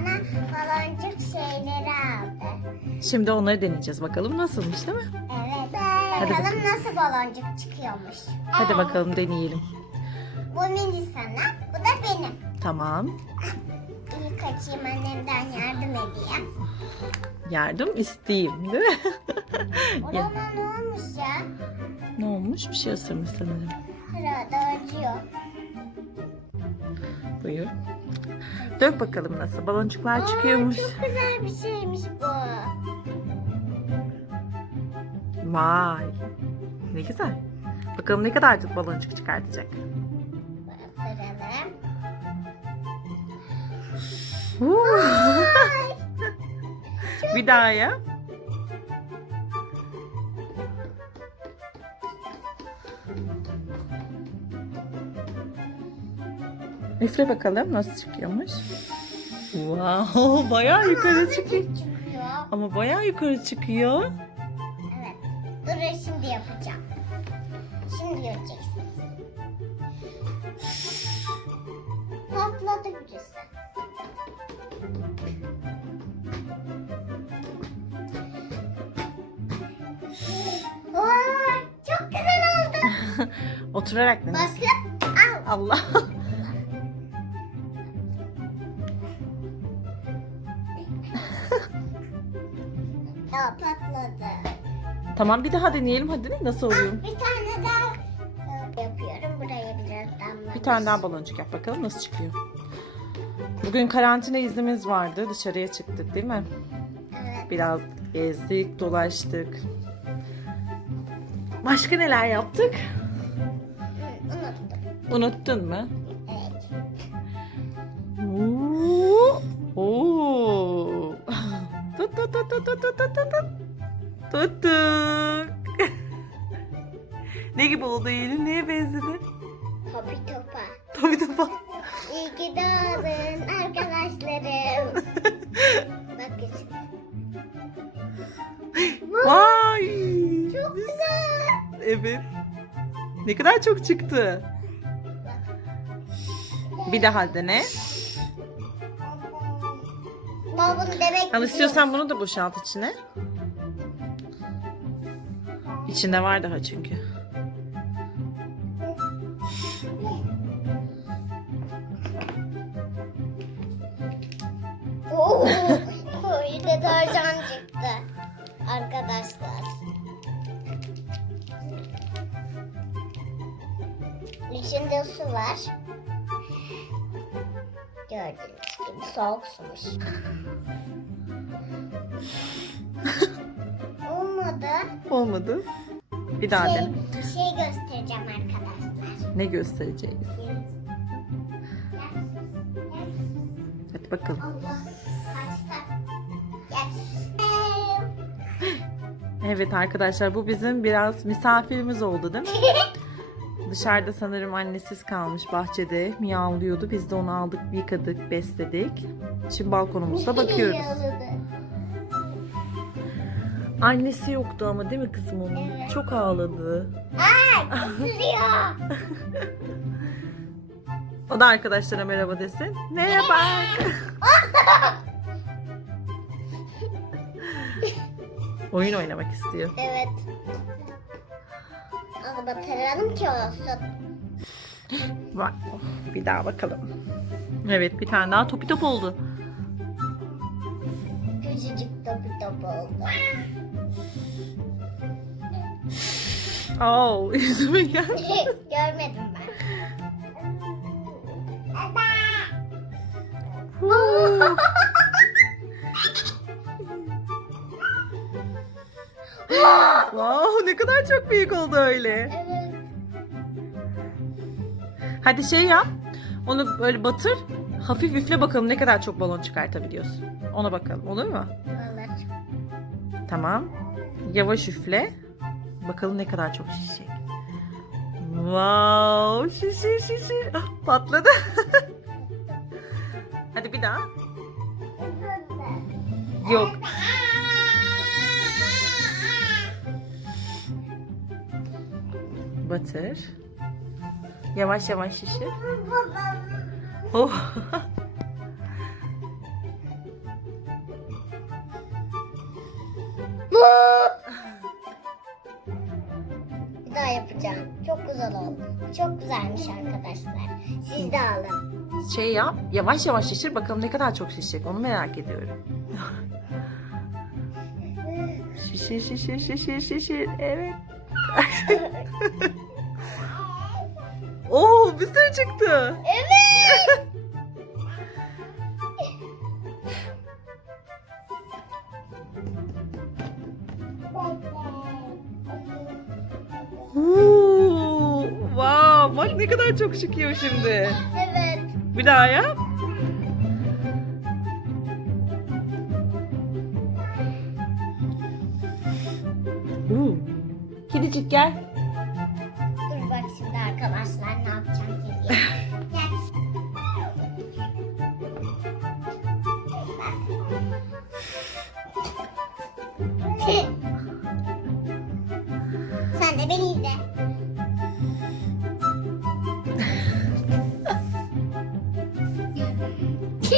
bana baloncuk şeyleri aldı. Şimdi onları deneyeceğiz bakalım nasılmış değil mi? Evet. Hadi bakalım nasıl baloncuk çıkıyormuş. Hadi bakalım deneyelim. Bu mini sana, bu da benim. Tamam. İlk açayım annemden yardım edeyim. Yardım isteyeyim değil mi? Ya, Orana ne olmuş ya? ne olmuş? Bir şey ısırmış sanırım. Sırada acıyor. Buyur. Dök bakalım nasıl. Baloncuklar Aa, çıkıyormuş. Çok güzel bir şeymiş bu. Vay. Ne güzel. Bakalım ne kadarcık baloncuk çıkartacak. Batıralım. Bir daha ya. Üfle bakalım nasıl çıkıyormuş. Wow, bayağı yukarı çıkıyor. çıkıyor. Ama bayağı yukarı çıkıyor. Evet. Dur şimdi yapacağım. Şimdi göreceksiniz. Patladı birisi. Vay, çok güzel oldu. Oturarak ne? Bakın. Al. Allah. Ya patladı. tamam bir daha deneyelim hadi nasıl oluyor? Bir tane daha e, yapıyorum. Buraya biraz damlamış. Bir tane daha baloncuk yap bakalım nasıl çıkıyor. Bugün karantina iznimiz vardı. Dışarıya çıktık değil mi? Evet. Biraz gezdik, dolaştık. Başka neler yaptık? Unuttum. Unuttun mu? Tut tut tut tut tut tut tut tut. Tuttuk. ne gibi oldu Eylül? Neye benzedi? Hopi topa. Tabii tabii. İyi ki doğdun arkadaşlarım. Bakın. Vay. Çok güzel. Evet. Ne kadar çok çıktı. Bir daha dene. Babam demek Al istiyorsan bunu da boşalt içine. İçinde var daha çünkü. Oo, bir deterjan çıktı. Arkadaşlar. İçinde su var. Gördüğünüz gibi soğuk sumuş. Olmadı. Olmadı. Bir daha Şey, dene. bir şey göstereceğim arkadaşlar. Ne göstereceğiz? Hadi bakalım. Allah. Evet arkadaşlar bu bizim biraz misafirimiz oldu değil mi? Dışarıda sanırım annesiz kalmış bahçede miyavlıyordu. Biz de onu aldık, yıkadık, besledik. Şimdi balkonumuzda bakıyoruz. Annesi yoktu ama değil mi kızım onun? Evet. Çok ağladı. Isırıyor. O da arkadaşlara merhaba desin. Merhaba. Oyun oynamak istiyor. Evet. Batıralım ki olsun. Of, bir daha bakalım. Evet bir tane daha topi top oldu. Küçücük topu topu oldu. Oo, yüzüme gel. Görmedim ben. wow, ne kadar çok büyük oldu öyle. Evet. Hadi şey yap. Onu böyle batır. Hafif üfle bakalım ne kadar çok balon çıkartabiliyorsun. Ona bakalım olur mu? Olur. Tamam. Yavaş üfle. Bakalım ne kadar çok şişecek. Wow, şişi şişi. Ah, patladı. Hadi bir daha. Yok. batır. Yavaş yavaş şişir. Oh. Bir daha yapacağım. Çok güzel oldu. Çok güzelmiş arkadaşlar. Siz de alın. Şey yap, yavaş yavaş şişir bakalım ne kadar çok şişecek onu merak ediyorum. şişir şişir şişir şişir. Evet. Oo, bir sürü çıktı. Evet. Oo, wow, bak ne kadar çok çıkıyor şimdi. Evet. Bir daha yap.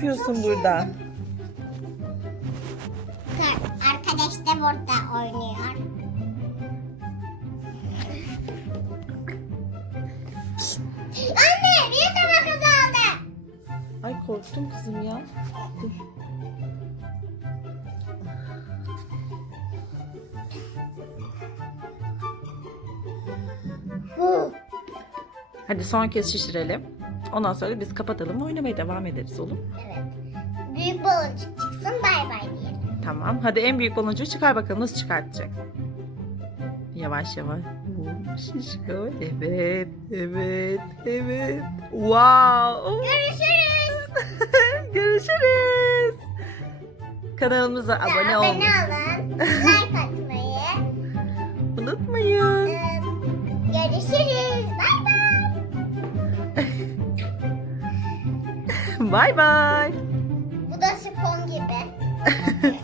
yapıyorsun burada? Arkadaş da burada oynuyor. Anne bir tabak azaldı. Ay korktum kızım ya. Dur. Hadi son kez şişirelim. Ondan sonra biz kapatalım oynamaya devam ederiz olur mu? Evet. Büyük baloncuk çıksın bay bay diyelim. Tamam. Hadi en büyük baloncuğu çıkar bakalım nasıl çıkartacaksın. Yavaş yavaş. Oo, Şişiyor. Evet, evet, evet. Wow. Görüşürüz. Görüşürüz. Kanalımıza abone olmayı olun. like atmayı. unutmayın. Ee, Görüşürüz. Bay bay. Bu da spon gibi.